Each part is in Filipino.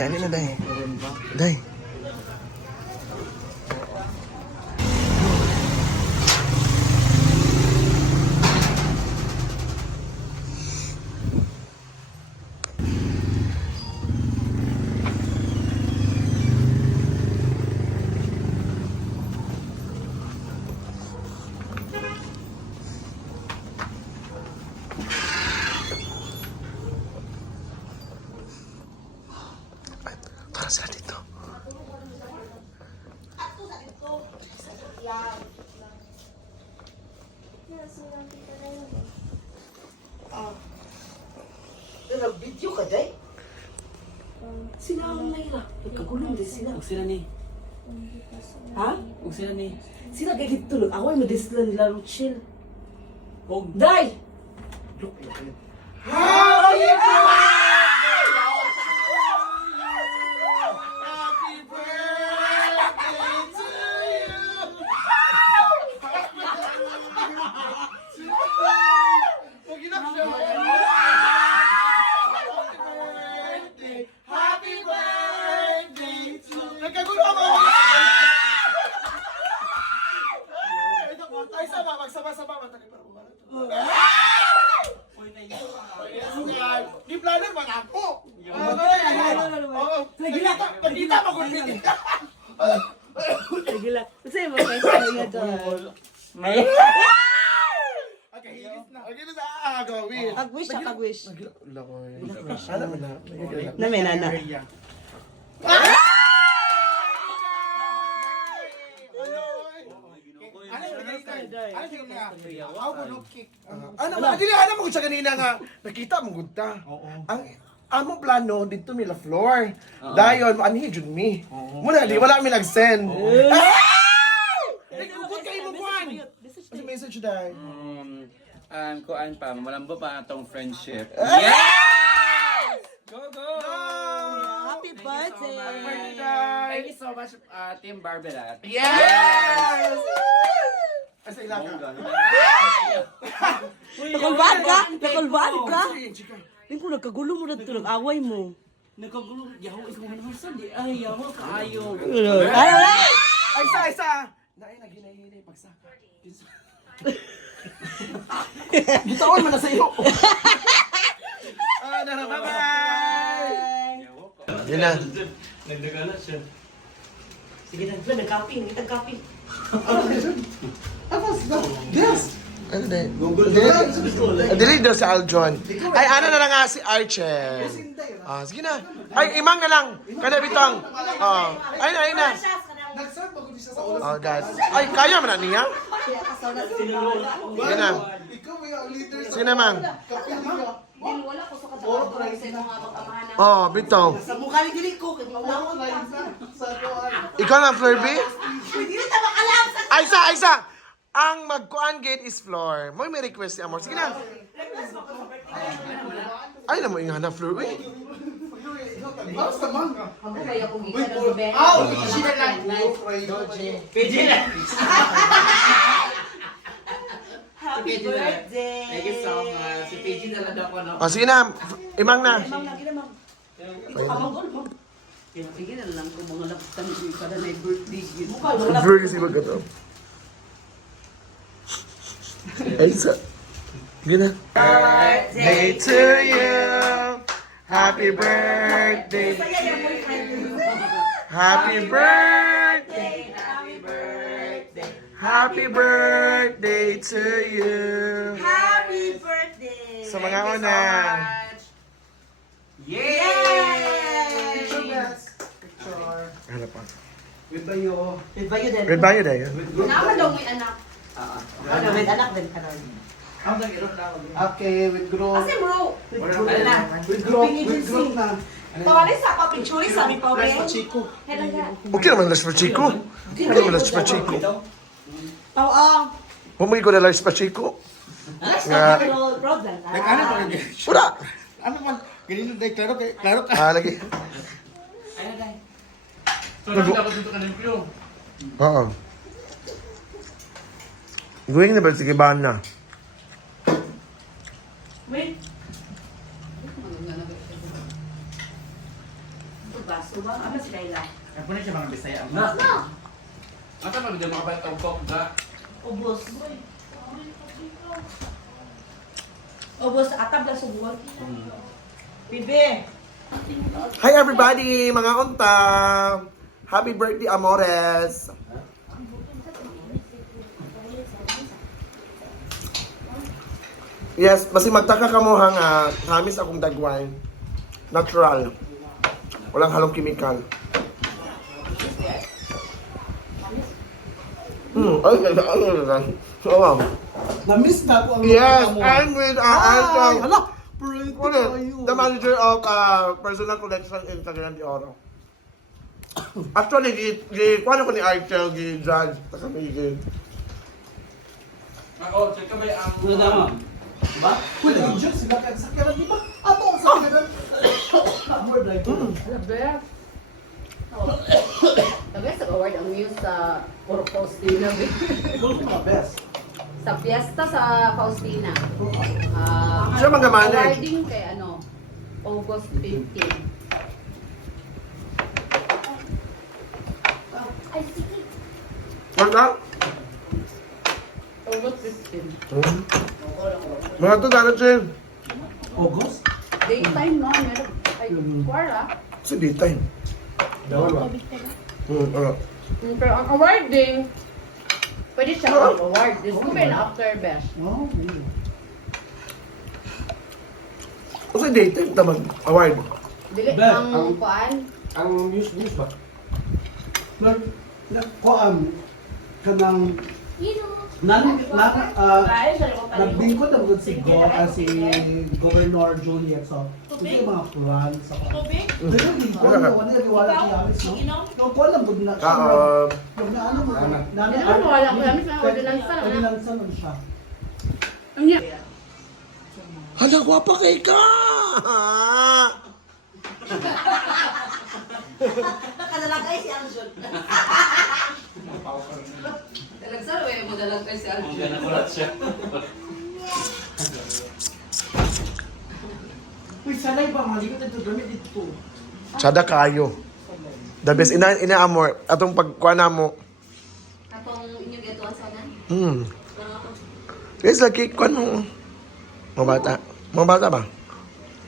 Dali na, day. Day. Para sila dito. Nag-video ka, Day? Sila ang Layla. Nagkagulong din sila. Huwag sila ni. Ha? Huwag sila ni. Sila kaya dito tulog. Ako ay madisla nila Rochelle. Huwag. Day! Di planner man ako. Pagkita Sige lang. Kasi mo kayo sa mga doon. Okay na sa agawin. Kag-wish siya, kag-wish. Lakoy. Ano man na? Namin, nana. Ano man dili ana mo sa kanina nga nakita mo gud ta. Ang among plano dito mila floor. Dayon anhi jud mi. Muna di wala mi nag-send. Nagugod kay mo kuan. Ano message dai? Kuan pa, malambo pa atong friendship. Yes! Go, go! Happy birthday! Thank you so much, Team Barbelat. Yes! Asa ila ka? Nakulbaan ka? Nakulbaan ka? Hindi ko nagkagulo mo na ito, nag-away mo. Nagkagulo, yaho, ikaw naman sa di. Ay, yaho, kaayo. Ay sa. Naay naghinay-hinay pagsaka. Gitaon man na sa iyo. Bye-bye! Yun na. Nagdagala siya. Sige na, nag-copy, nag-copy. Yes! Ano na? Delete daw si Aljon. Ay, ano na lang nga si Archel. Sige na. Ay, imang na lang. Kana bitang. Ay na. Oh, guys. Ay, kaya man na niya? Sige na. Sige na, mang. Wala ko sa kadalawa sa mga pagkamahan. Oh, bitaw. Sa mukha ni Dili ko, Ikaw na, Flurby? hindi na tama alam sa... Aisa! Ang magkuan gate is floor. May request si Amor. Sige na. Ay, na mo inga na, Flurby. Kaya kung ikaw na gubeng. PJ na! Happy birthday! Thank you so much. Si PJ na lang ako, no? Sige na. Imang na. Ma'am, lagi na, ma'am. Ito ka, ma'am. Ma'am. Sige na lang kung mga lapitan ko yung kada na birthday. Mukha, mga lapitan. Flurby si Magato. Aisa. Sige na. Birthday to you. Happy birthday. Happy birthday. Happy birthday to you. Happy birthday! Sa mga una. Yay! Ano pa? With Bayo din. Red Bayo day. Naman daw may anak. Ano, with anak din ka nun. Okay, with group. Kasi bro. With group na. Tawali sa papicture sa mi pa rin. Hello ya. Okay naman las Pachico. Okay naman las Pachico. Pao-ang. Pumuli ko na las Pachico. Nga. Problem. Ano pa rin? Pura. Ano man? Ganito dahil klaro ka. Lagi. Ayun, dai. So, dapat dito ka ng pilo. Oo. Going na ba sige ba na? Wait. kaso ba? Ano si Laila? Ako na siya mga Bisaya. Ata pag di makabalik ang kok ga. Ubos. Ubos, atab lang subuan. Bibi! Hi everybody, mga unta! Happy birthday, Amores! Yes, basi magtaka ka mo nga, hamis akong dagway. Natural. Walang halong chemical. Oh, Na-miss na ako ang yes, mga mo. I'm with Ay, Alto. hala! Pretty kayo. The manager of personal collection in Cagayan de Oro. Actually, kuha ko ni Archel, judge, sa kami, Ako, check ka ba ang... Ano naman? Ba? Uy, nag-joke sila kaya sakyanan, di ba? Ato ang sakyanan. Word like that. Albert. Tagay sa award ang news sa Puro Faustina. Ikaw ko mga best. Sa fiesta sa Faustina. Siya mag-manage. Awarding kay ano, August 15. Wala? August 15. Mga to, dano, Chen. August? Daytime no, meron. Ay, kwara. Sa daytime. Dawal ba? Ano? Pero ang awarding, pwede siya mag-award. This ko ba na after best? Oh, yeah. O sa daytime, tamang award. Dili, Bel, ang kuan, Ang news ba? Kuan kanang nagbingkod ang good si Governor Juliet so ito yung mga plan sa pero hindi ko ano nagwala kay Aris no no ko lang bud na siya yung na ano mo na Hindi naman wala ko namin sa ordinansa lang na. ordinansa man siya Ang niya. Hala, gwapa kay ka! Nakadalagay si Arjun. Talagsaro eh, mo dalagay si Arjun. Yan ako lahat siya. uy sanay ba malikot ito gamit dito Sada kayo. The best, ina-amor. Atong pagkuha mo. Atong inyong gatuan sana. Guys, lagi, kuha mo. Mga bata. Mga bata ba?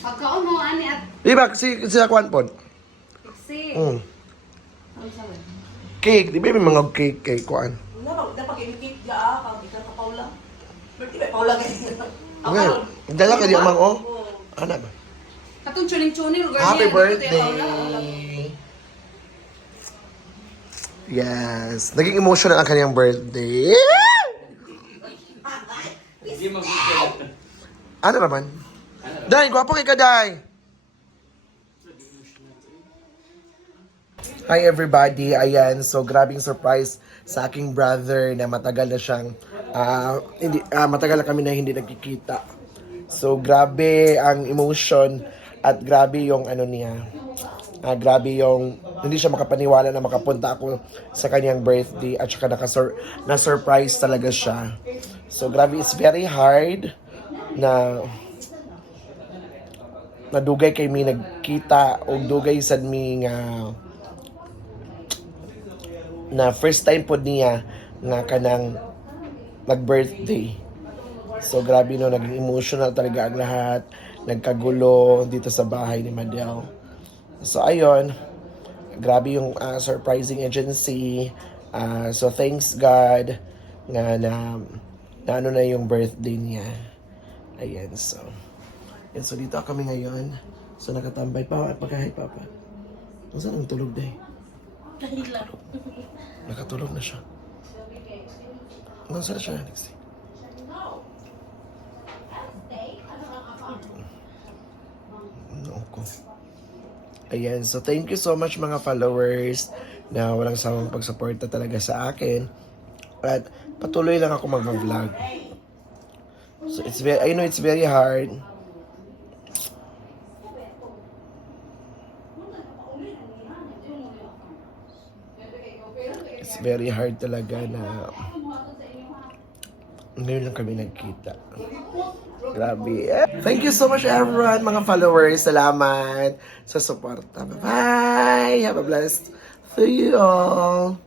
Pagkaon mo, ani at Di ba, si kuhan po? fixi. Mm. Ano sabi? Cake, di ba may mga cake kay kuhan? Dapat i-keep ka pag ikaw ka Paula. Berti ba Paula kay Okay. Dala ka di amang o? Ano ba? Katong tuning-tuning lugar Happy niya, birthday! dito, Paula. Yes. Naging emotional ang kanyang birthday. Hindi mag-ikot. Ano naman? Day, gwapo kay ka, Day. Hi everybody, ayan, so grabing surprise sa aking brother na matagal na siyang, matagal na kami na hindi nagkikita. So grabe ang emotion at grabe yung ano niya, grabe yung, hindi siya makapaniwala na makapunta ako sa kanyang birthday at saka na-surprise talaga siya. So grabe, it's very hard na nadugay kay mi nagkita o dugay sad mi nga na first time po niya nga kanang nag-birthday. So grabe no, naging emotional talaga ang lahat. Nagkagulo dito sa bahay ni Madel. So ayun, grabe yung surprising agency. So thanks God nga na ano na yung birthday niya. Ayan, so. And so dito kami ngayon. So nakatambay pa, pagkahay pa. Kung saan ang tulog day? Nakatulog na siya. Kung saan siya, Alexi? No ko. Ayan, so thank you so much mga followers na walang sawang pagsuporta talaga sa akin. At patuloy lang ako mag-vlog. So I know it's very hard. It's very hard talaga na Ngayon lang kami nagkita. Grabe. Thank you so much everyone, mga followers. Salamat sa suporta. Bye-bye! Have a blessed to you all.